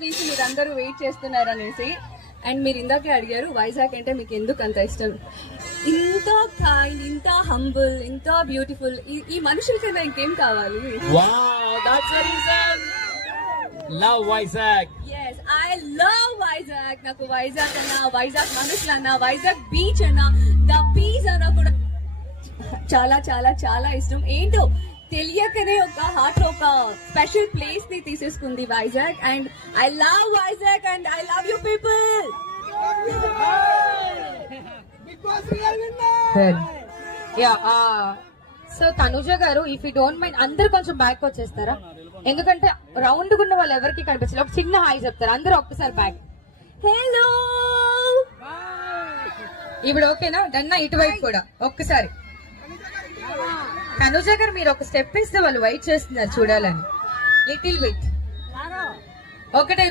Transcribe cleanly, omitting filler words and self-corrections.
Please మీరందరూ wait చేస్తున్నారు అనేసి. అండ్ మీరు ఇందాకే అడిగారు వైజాగ్ అంటే మీకు ఎందుకు అంత ఇష్టం. ఇంత కైండ్, ఇంత హంబుల్, ఇంత బ్యూటిఫుల్ ఈ మనుషుల కన్నా ఇంకేం కావాలి. Love Vizag. Yes, I love Vizag. నాకు వైజాగ్ అన్నా, వైజాగ్ మనుషులు అన్నా, వైజాగ్ బీచ్ అన్నా, ద పీస్ అన్నా కూడా చాలా చాలా చాలా ఇష్టం. ఏంటో తెలియకనే ఒక హార్ట్ లో ఒక స్పెషల్ ప్లేస్ ని తీసేసుకుంది Vizag. And I love Vizag and I love you people. So Tanuja గారు, ఇఫ్ యూ డోంట్ మైండ్ అందరు కొంచెం బ్యాక్ వచ్చేస్తారా, ఎందుకంటే రౌండ్ ఉన్న వాళ్ళు ఎవరికి కనిపించలేదు. ఒక చిన్న హాయ్ చెప్తారు అందరూ ఒక్కసారి బ్యాక్. హలో, ఇప్పుడు ఓకేనా? డన్నా ఇటువైపు కూడా ఒక్కసారి. తనుజ గారు మీరు ఒక స్టెప్ ఇస్తే వాళ్ళు వెయిట్ చేస్తున్నారు చూడాలని. లిటిల్ బిట్ ఒకటే